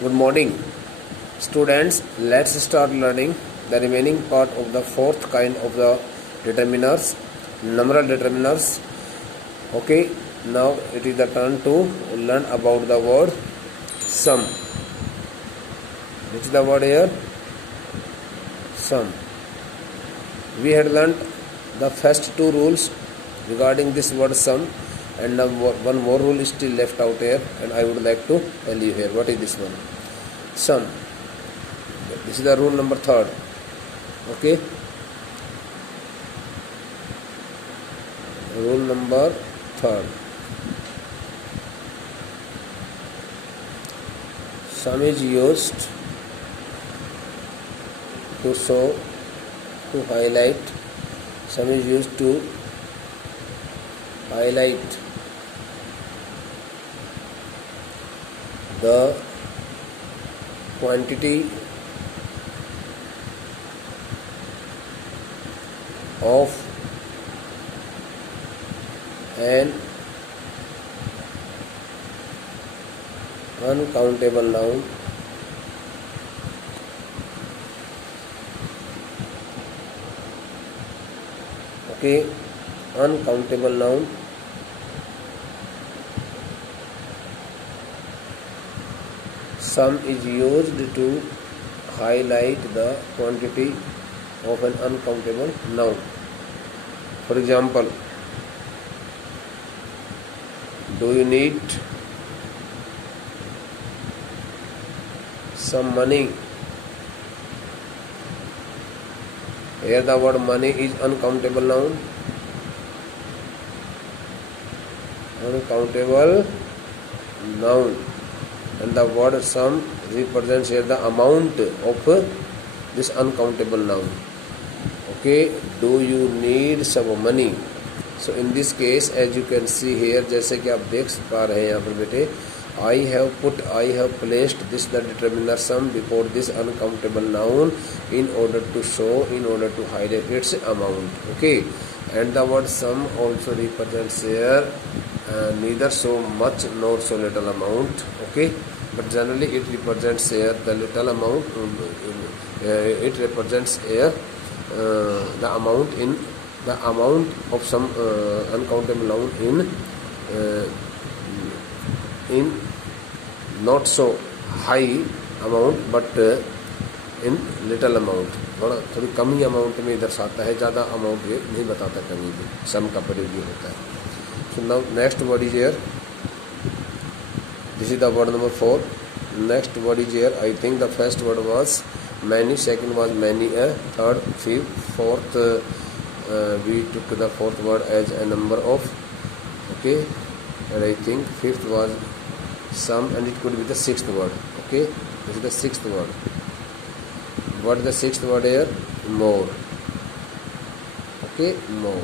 Good morning, students. Let's start learning the remaining part of the fourth kind of the determiners, numeral determiners. Okay, now it is the turn to learn about the word sum. Which is the word here? Sum. We had learned the first two rules regarding this word sum, and now one more rule is still left out here, and I would like to tell you here what is this one. Sum. This is the rule number 3rd. Okay, rule number 3rd. Sum is used to show, to highlight. Sum is used to highlight the quantity of an uncountable noun okay, uncountable noun sum is used to highlight the quantity of an uncountable noun. For example, do you need some money? Here the word money is uncountable noun. Uncountable noun. And the word sum represents here the amount of this uncountable noun. Okay, do you need some money? So in this case, as you can see here, जैसे कि आप देख पा रहे हैं यहाँ पर बेटे, I have placed this the determiner sum before this uncountable noun in order to highlight its amount. Okay, and the word sum also represents here neither so much nor so little amount. Okay, but generally it represents here the little amount. It represents here the amount of some uncountable noun in not so high amount but in little amount. थोड़ी कम ही amount में दर्शाता है, ज़्यादा amount ये नहीं बताता कहीं भी. सम का प्रयोग ये होता है. So now next word is here. This is the word number 4. Next word is here. I think the first word was many, second was many, third, fifth, fourth. We took the fourth word as a number of. Okay, and I think fifth was some, and it could be the sixth word. Okay, this is the sixth word. What is the sixth word here? More. Okay, more.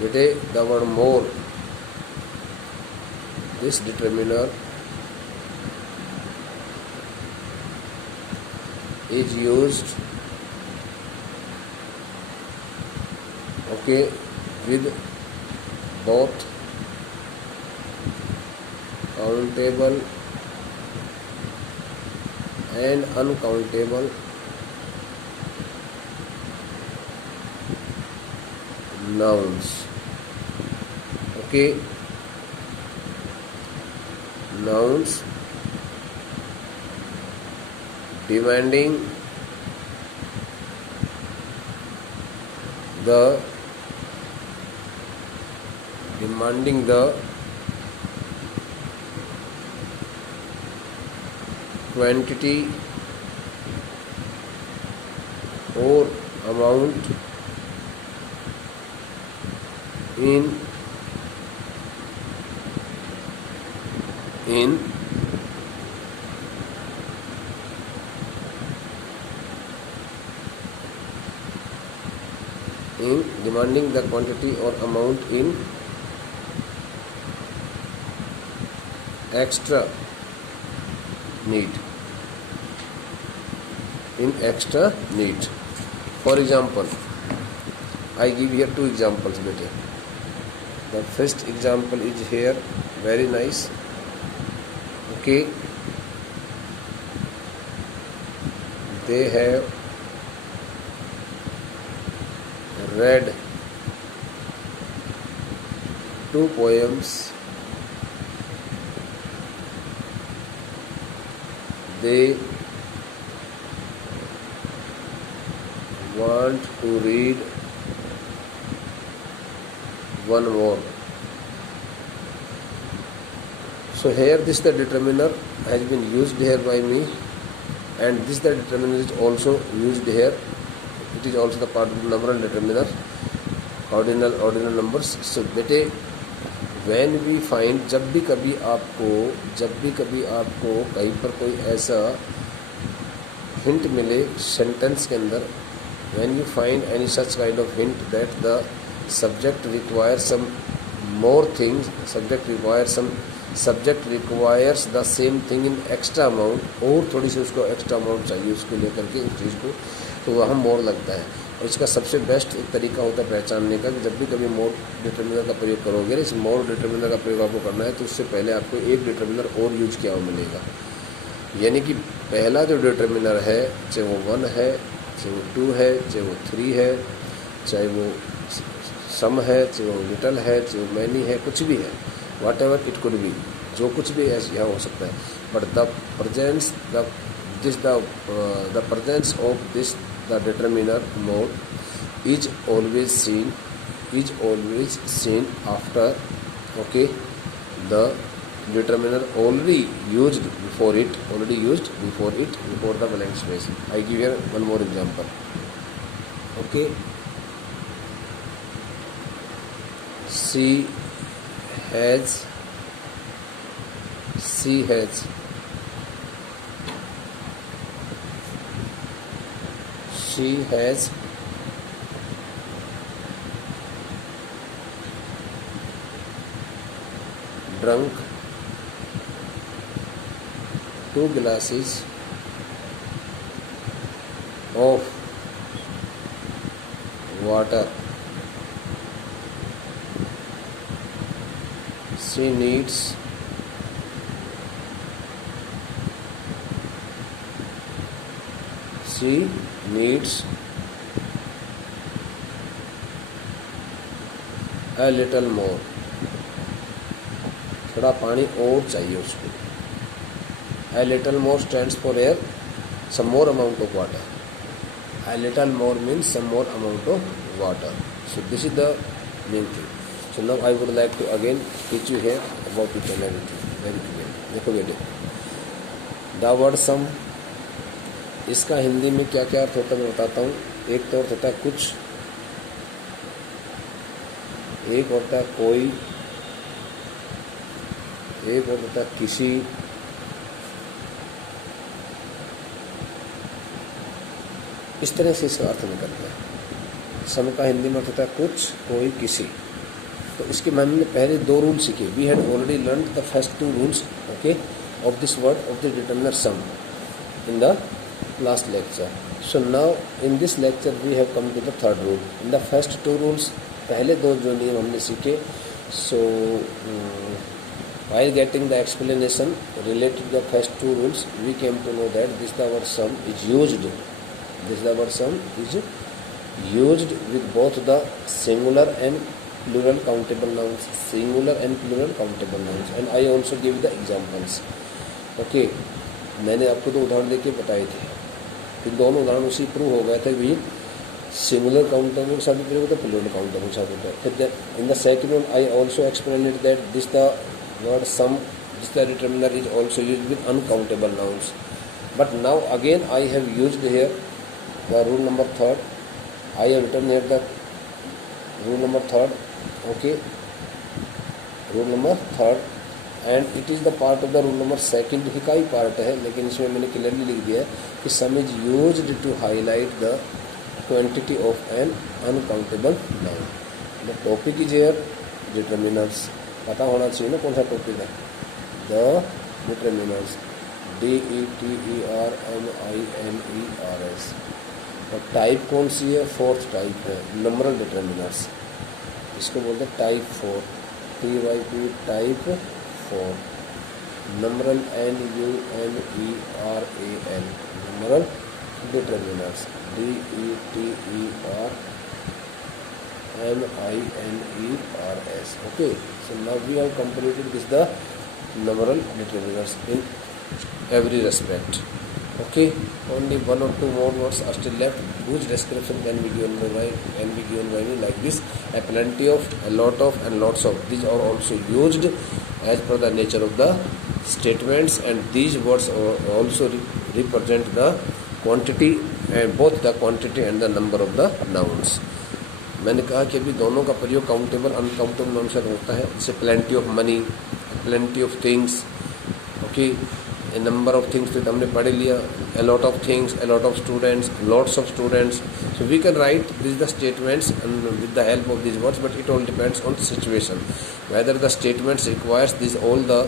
Bete, the word more, this determiner is used, okay, with both countable and uncountable nouns. Okay, nouns demanding the quantity or amount in demanding the quantity or amount in extra need. For example, I give here two examples beta. The first example is here, very nice. Okay, they have read 2 poems they want to read one more. So here this the determiner has been used here by me, and this the determiner is also used here. It is also the part of the numeral determiner, ordinal numbers. So बेटे when we find, जब भी कभी आपको कहीं पर कोई ऐसा hint मिले सेंटेंस के अंदर, when you find any such kind of hint that the subject requires some more things, subject requires the same thing in extra amount, और थोड़ी सी उसको एक्स्ट्रा अमाउंट चाहिए उसको लेकर के उस चीज़ को, तो वहाँ मोर लगता है. और इसका सबसे बेस्ट एक तरीका होता है पहचानने का कि जब भी कभी मोर डिटर्मिनर का प्रयोग करोगे, इस मोर डिटर्मिनर का प्रयोग आपको करना है तो उससे पहले आपको एक डिटर्मिनर और यूज किया हुआ मिलेगा. यानी कि पहला जो डिटर्मिनर है, चाहे वो 1 है, चाहे वो 2 है, चाहे वो 3 है, चाहे वो सम है, चाहे वो लिटल है, चाहे वो मैनी है, कुछ भी है, what ever it could be, जो कुछ भी ऐसा यहाँ हो सकता है. But the presence of this the determiner mode is always seen after, okay, the determiner already used before the blank space. I give here one more example. Okay, she has drunk 2 glasses of water. She needs a little more. थोड़ा पानी और चाहिए उसको. A little more stands for here some more amount of water. A little more means some more amount of water. So this is the main thing. So now I would like to again teach you here about it and everything very clearly. देखो बेटे, the word some, इसका हिंदी में क्या क्या अर्थ होता है मैं बताता हूँ. एक तो अर्थ होता है कुछ, एक होता है कोई, एक होता है किसी, इस तरह से इसका अर्थ निकलता है. सम का हिंदी में अर्थ होता है कुछ, कोई, किसी. तो इसके मैंने ने पहले 2 रूल सीखे. We had already learn the first 2 rules, okay, of this word of the determiner some in the last lecture. So now in this lecture we have come to the third rule. In the first 2 rules, पहले 2 जो नियम हमने सीखे. सो while getting the explanation related to the first 2 rules, we came to know that this the word sum is used with both the singular and plural countable nouns, and I also give the examples. Okay, मैंने आपको 2 उदाहरण देके बताए थे. फिर दोनों उदाहरण उसी प्रूव हो गए थे भी सिंगुलर काउंटेबल के साथ भी प्रयोग होता है, प्लूरल काउंटेबल के साथ होता है. फिर in the second one I also explain that this the word sum, this the determiner is also used with uncountable nouns. But now again I have used here the rule number 3rd. I have written here the rule number 3rd, okay, rule number 3rd, and it is the part of the rule number 2nd ही का ही part है, लेकिन इसमें मैंने clearly लिख दिया है कि sum is used to highlight the quantity of an uncountable noun. The topic is here determiners. पता होना चाहिए ना कौन सा टॉपिक है. The determiners, DETERMINERS. और टाइप कौन सी है? 4th टाइप है, नंबरल डिटर्मिनर्स. इसको बोलते हैं type 4, TYP type 4. Numeral NUMERAL, numeral determiners, determiners. Okay, so now we have completed this the numeral determiners in every respect. Okay, only one or two more words are still left, whose description can be given by me like this: a plenty of, a lot of, and lots of. These are also used as per the nature of the statements, and these words also represent the quantity, and both the quantity and the number of the nouns. मैंने कहा कि अभी दोनों का प्रयोग countable uncountable noun से होता है, जैसे plenty of money, plenty of things. Okay, a number of things that हमने पढ़ लिया, a lot of things, a lot of students, lots of students. So we can write these the statements and with the help of these words, but it all depends on situation, whether the statements requires this all the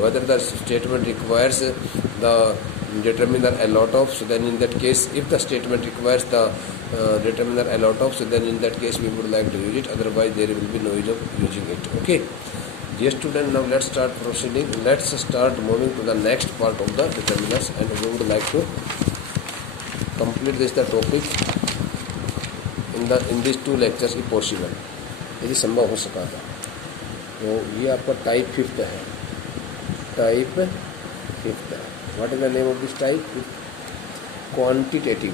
whether the statement requires the determiner a lot of. So then in that case, if the statement requires the determiner a lot of, so then in that case we would like to use it, otherwise there will be no use of using it. Okay. Dear student, now let's start proceeding. Let's start moving to the next part of the determiners, and we would like to complete this the topic in these two lectures if possible, यदि संभव हो सका था. तो ये आपका type 5th है. Type 5th है. What is the name of this type? Quantitative.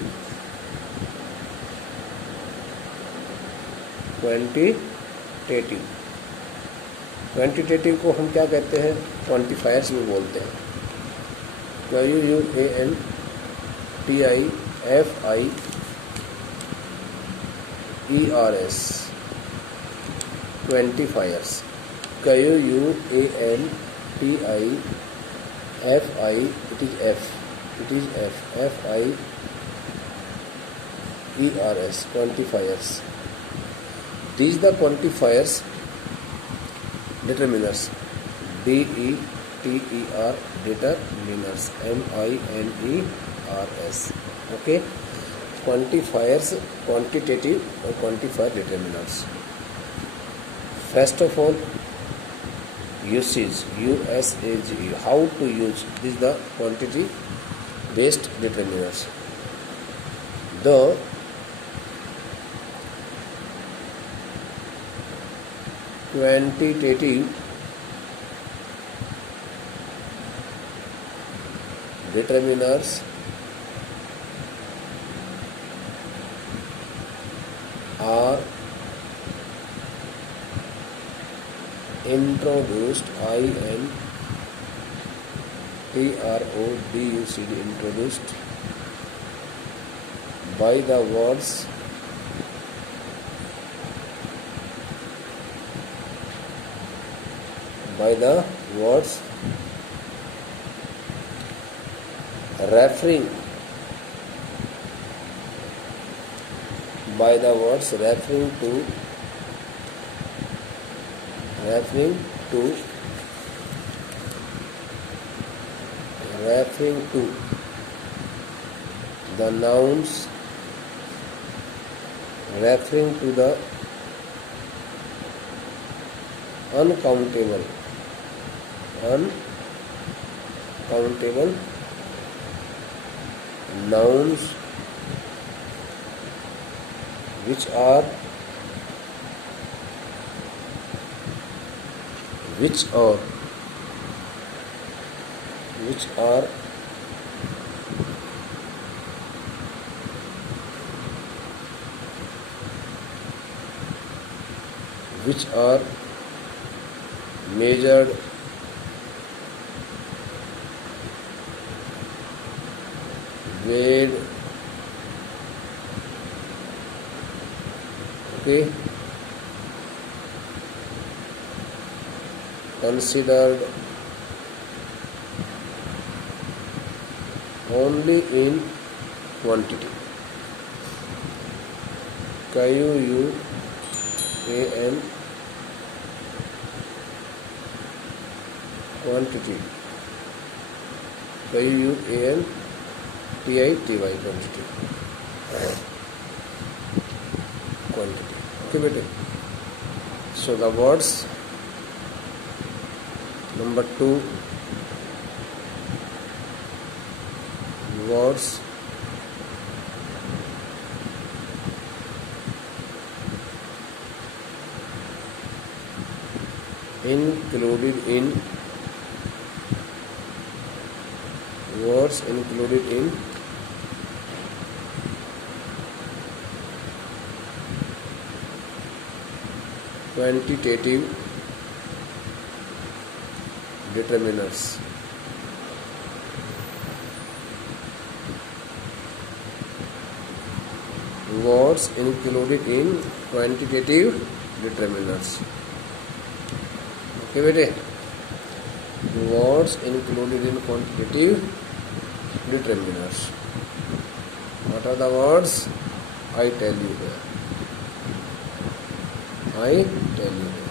Quantitative. Quantitative को हम क्या कहते हैं? क्वांटिफायर्स भी बोलते हैं. QUANTIFIERS, quantifiers. QUANTIFI, it is F, FIERS, quantifiers. These the quantifiers determiners, DETER, determiners, MINERS. Okay, quantifiers, quantitative or quantifier determiners. First of all, usage, USAGE, how to use. This is the quantity based determiners. The quantitative determiners are introduced, introduced by the words referring to the nouns, referring to the uncountable nouns which are measured, weighed, okay, considered only in quantity. QUAN, quantity. QUANTITY, quantity. Quantity. Okay, beta. So the words number 2, words included in, words included in quantitative determiners. Words included in quantitative determiners. Okay बेटे, words included in quantitative determiners. What are the words? I tell you here. I tell you here.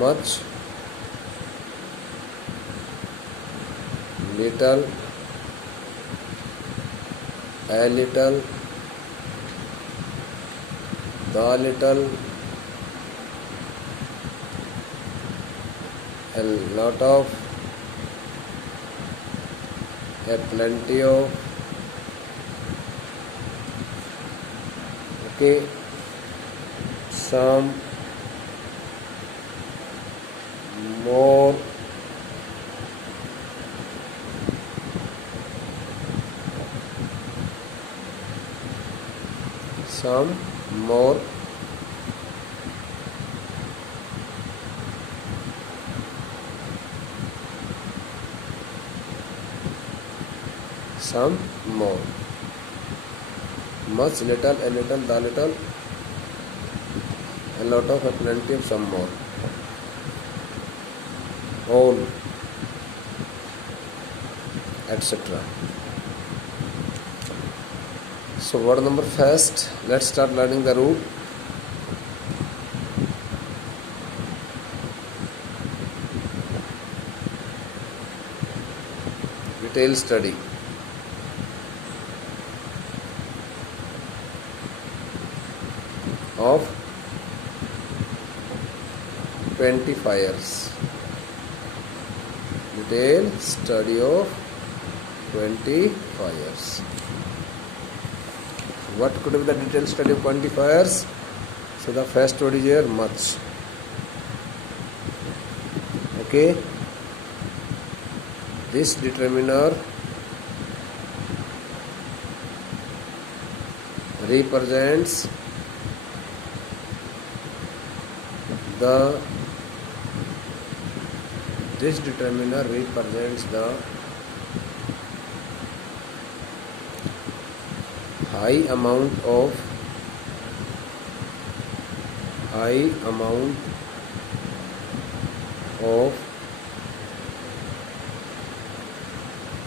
Much, little, a little, the little, a lot of, a plenty of. Okay, some, more, some, more, some, more. Much, little, a little, the little, a lot of, a plenty of, some more. All, etc. So word number first, let's start learning the root. Detailed study. Of quantifiers. Detailed study of quantifiers. What could be the detailed study of quantifiers? So the first word is here, much. Okay. This determiner represents the high amount of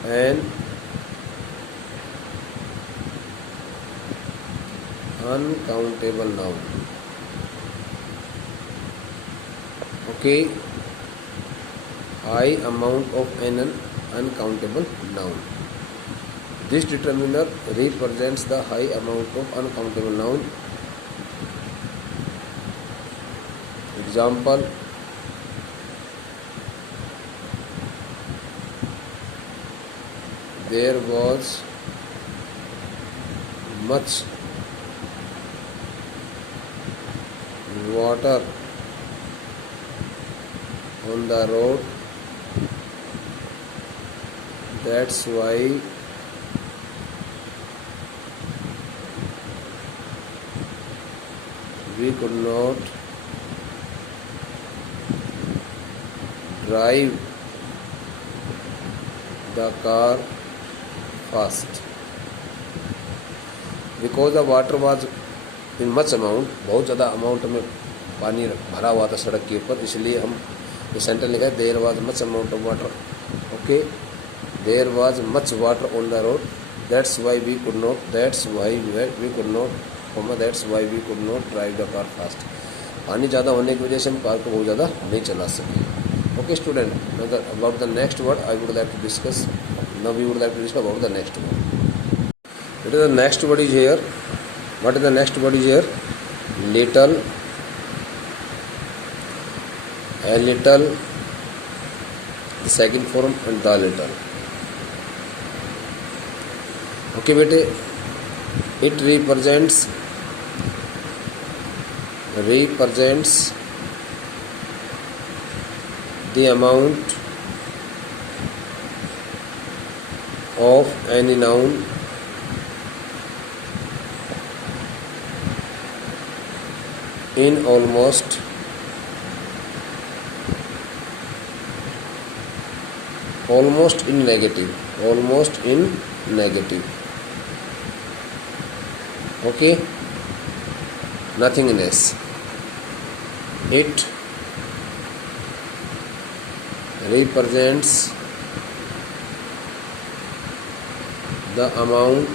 an uncountable noun. Okay, high amount of an uncountable noun. This determiner represents the high amount of uncountable noun. Example: there was much water on the road, that's why we could not drive the car fast. Because the water was in much amount, बहुत ज़्यादा amount में पानी भरा हुआ था सड़क के ऊपर, इसलिए हम ये सेंटेंस लिखा है there was much amount of water. Okay, there was much water on the road, that's why we could not drive the car fast. पानी ज़्यादा होने की वजह से हम कार को बहुत ज़्यादा नहीं चला सके. Okay student, about the next word I would like to discuss. Now we would like to discuss about the next word. It is the next word is here. What is the next word is here? Little, a little, the second form, and the little. Okay बेटे, it represents the amount of any noun in almost in negative, okay, nothingness. It represents the amount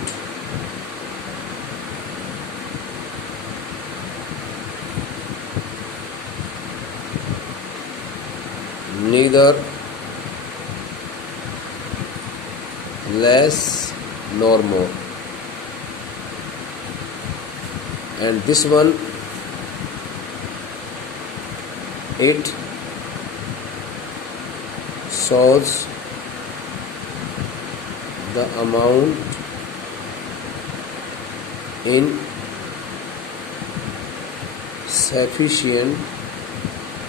neither less nor more. And this one, it shows the amount in sufficient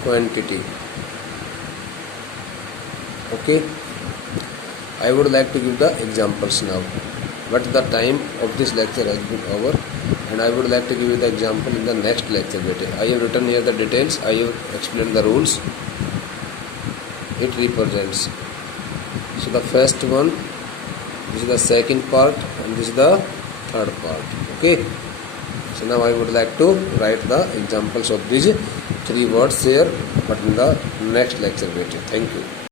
quantity. Okay, I would like to give the examples now, but the time of this lecture has been over, and I would like to give you the example in the next lecture. I have written here the details, I have explained the rules. It represents, so the first one, this is the second part, and this is the third part. Okay, so now I would like to write the examples of these three words here, but in the next lecture. Thank you.